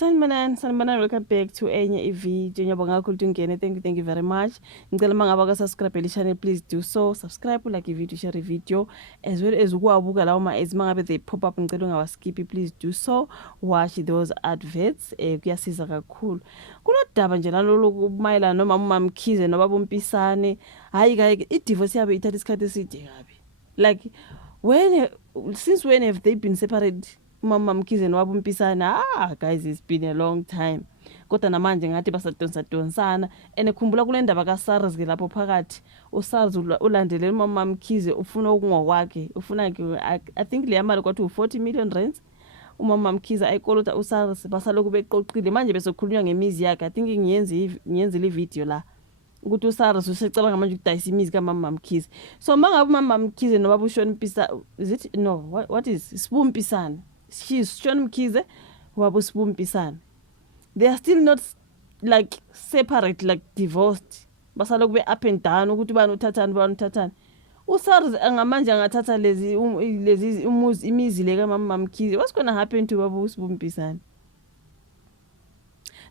Sanibonani, welcome back to enye video. Ngiyabonga kakhulu ukuthi ungene. Thank you very much. Ngicela mangaba ka subscribe le channel, please do so. Subscribe, like video, share video, as well as ukwabuka lawo mangabe they pop up, ngicela ungawaskip, please do so. Watch those adverts. Kuyasiza kakhulu. Kunodaba nje nalolu kumayela noma uMamkhize nobaba uMpisane. Hayi i-divorce yabo ithatha isikhathi eside kabi. Like since when have they been separated? Mamkhize nobaba uMpisane, guys, it's been a long time. Kodwa namanje ngathi basadonsana and khumbula kule ndaba kaSARS ke lapho phakathi uSARS ulandelela uMamkhize ufuna ukungokwakhe, ufuna ke I think le mali kwathi u40 million rands. uMamkhize ayikolota uSARS basaloko beqoqile manje besokhulunywa ngemizi yakhe. I think ngiyenze le video la ukuthi uSARS usecabanga manje ukudayisa imizi kaMamkhize. So mangabe uMamkhize nobaba uShona Mpisane, is it no what is Sbu Mpisane? She's Shona Mkhize, wabo Sbu Mpisane. They are still not like separate, like divorced. Basaloku be up and down ukuthi bani uthathani. uSARS angamanje angathatha lezi imizi le kaMamkhize. What's going to happen to baba Sbu Mpisane?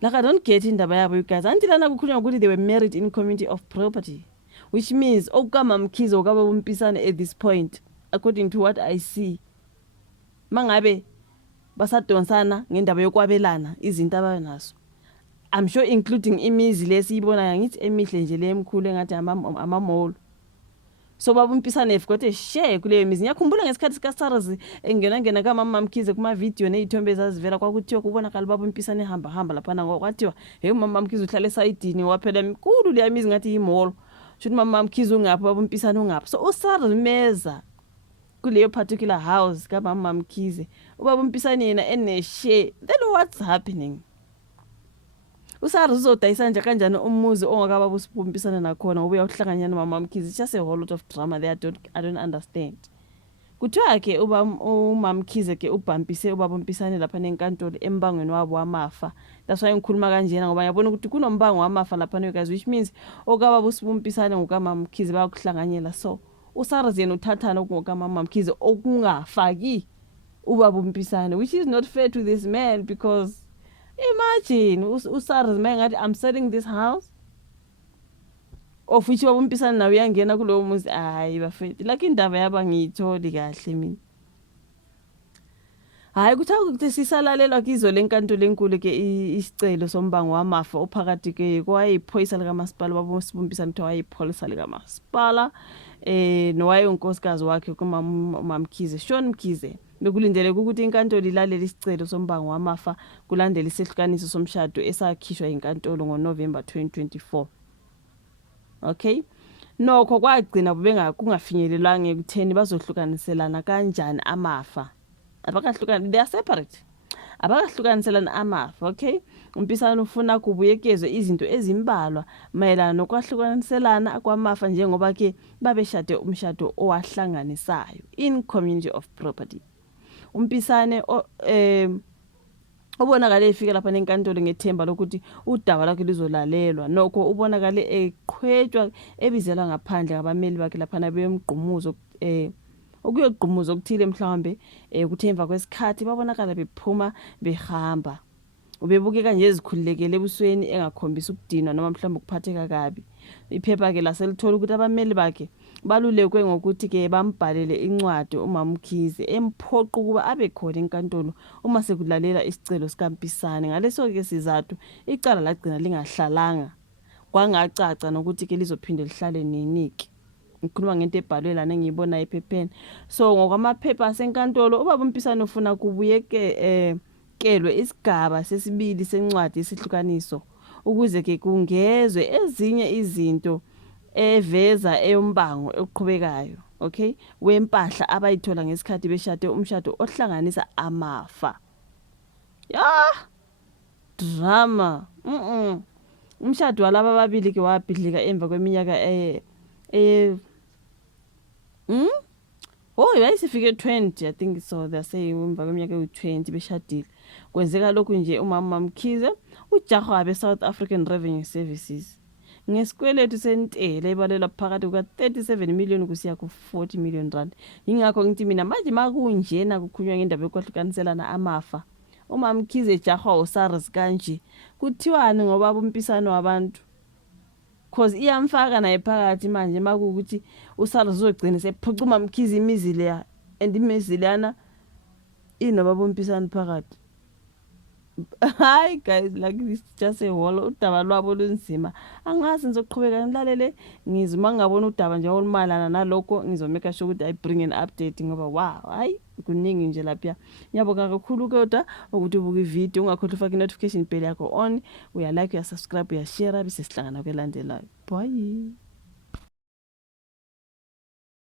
Like, I don't get indaba yabo, you guys. Until lana kukhulunywa ukuthi they were married in community of property, which means okaMamkhize okaba uMpisane at this point, according to what I see, mangabe basadonsana ngendaba yokwabelana izinto abanazo. I'm sure including imizi lesiyibona ngithi emihle nje lemkhulu engathi amamall. So baba uMpisane have got a share kule mizi. Ngiyakhumbula ngesikhathi kaSARS engena kaMamkhize kuma video nezithombe ezazivela kwakuthiwa kubonakala baba uMpisane hamba lapha ngokwathiwa hey uMamkhize uhlala esayidini waphela imkhulu le mizi ngathi imall. Shothi uMamkhize ungaphi baba uMpisane ungaphi. So uSARS meza kuleyo particular house kaMamkhize. Ubaba uMpisane yena ene share. Then what's happening? uSARS uzodayisa nje kanjani umuzi ongakaba uSbu Mpisane nakhona ngoba uyawuhlanganya noMamkhize. It's just a whole lot of drama there. I don't understand. Kuthiwa ke uMamkhize ke ubhampise ubaba uMpisane lapha nenkantolo embangweni wabo wamafa. That's why ngikhuluma kanjena ngoba ngiyabona ukuthi kunombango wamafa lapha no guys, which means okaba uSbu Mpisane ngokaMamkhize bayakuhlanganyela. So uSARS yena uthathana ngokaMamkhize okungafaki ubaba uMpisane, which is not fair to this man because imagine uSARS mangathi I'm selling this house of which baba uMpisane nawe uyangena kulowo muzi. Hayi bafethu, like indaba yaba ngiyitholi kahle mina. Hayi kuthiwa ukuthi sisalalelwa kizo lenkantolo enkulu ke isicelo sombango wamafa ophakathi ke kwayiphoyisa likamasipala baba Sbu Mpisane kuthiwa wayipholisa likamasipala nowaye unkosikazi wakhe kuMamkhize Shona Mkhize. Bekulindele ukuthi inkantolo ilalele isicelo sombango wamafa kulandela isehlukaniso somshado esakhishwa inkantolo ngoNovember 2024. Okay, nokho kwagcina kungafinyelelwanga ekutheni bazohlukaniselana kanjani amafa. Abakahlukana, they are separate. Abakahlukaniselana amafa. Okay, uMpisane ufuna kubuyekezwe izinto ezimbalwa mayelana nokwahlukaniselana kwamafa njengoba ke babeshade umshado owahlanganisayo in community of property. uMpisane ubonakale efika lapha nenkantolo ngethemba lokuthi udaba lakhe lizolalelwa. Nokho ubonakale eqhwetshwa ebizelwa ngaphandle abameli bakhe lapha nabemgqumuzo ukuyogqumuza okuthile mhlawumbe kuthemba kwesikhathi babonakala bephuma behamba. Ubebukeka nje ezikhululekele ebusweni engakhombisa ukudinwa noma mhlawumbe ukuphatheka kabi. Iphepha ke laselithola ukuthi abameli bakhe balulekwe ngokuthi ke bambhalele incwadi uMamkhize emphoqa ukuba abe khona enkantolo uma sekulalela isicelo sikaMpisane. Ngaleso ke sizathu icala lagcina lingahlalanga kwangacaca nokuthi ke lizophinde lihlale neniki. Ngikhuluma ngento ebhalwe lana engiyibona ephepheni. So ngokwamaphepha asenkantolo ubaba uMpisane ufuna kelwe isigaba sesibili sencwadi yesihlukaniso ukuze ke kungezwe ezinye izinto eveza eyombango oqhubekayo, okay, wempahla abayithola ngesikhathi beshade umshado ohlanganisa amafa. Drama. Umshado walaba babili ke wabhidlika emva kweminyaka yayisifike 20, I think so. They're saying emva kweminyaka u20 beshadile. Kwenzeka lokhu nje uMamkhize ujaha beSouth African Revenue Services ngesikweletu sentela ibalela phakathi kuka37 million kusiya ku40 million rand. Ingakho ngithi mina manje makunjena kukhulunywa ngendaba yokwahlukaniselana amafa uma Mkhize ejahwa uSARS kanje kuthiwani ngoba umpisano wabantu cause iyamfaka naye phakathi manje makuukuthi uSARS uzogcina sephucuma Mkhize imizi leya and imizi leyana inobaba umpisano phakathi. Hi guys, like this just a whole udaba lwabo lunzima. Angazi ngizoqhubeka ngilalele ngizwe mangabona udaba nje olumalana nalokho ngizomeka sure ukuthi I bring an update ngoba wow, hayi kuningi nje lapha. Ngiyabonga kakhulu kodwa ukuthi ubuka ivideo ungakhohlwa ufaka notification bell yakho on, uya like, uya subscribe, uya share bese sihlangana kwelandelayo. Bye.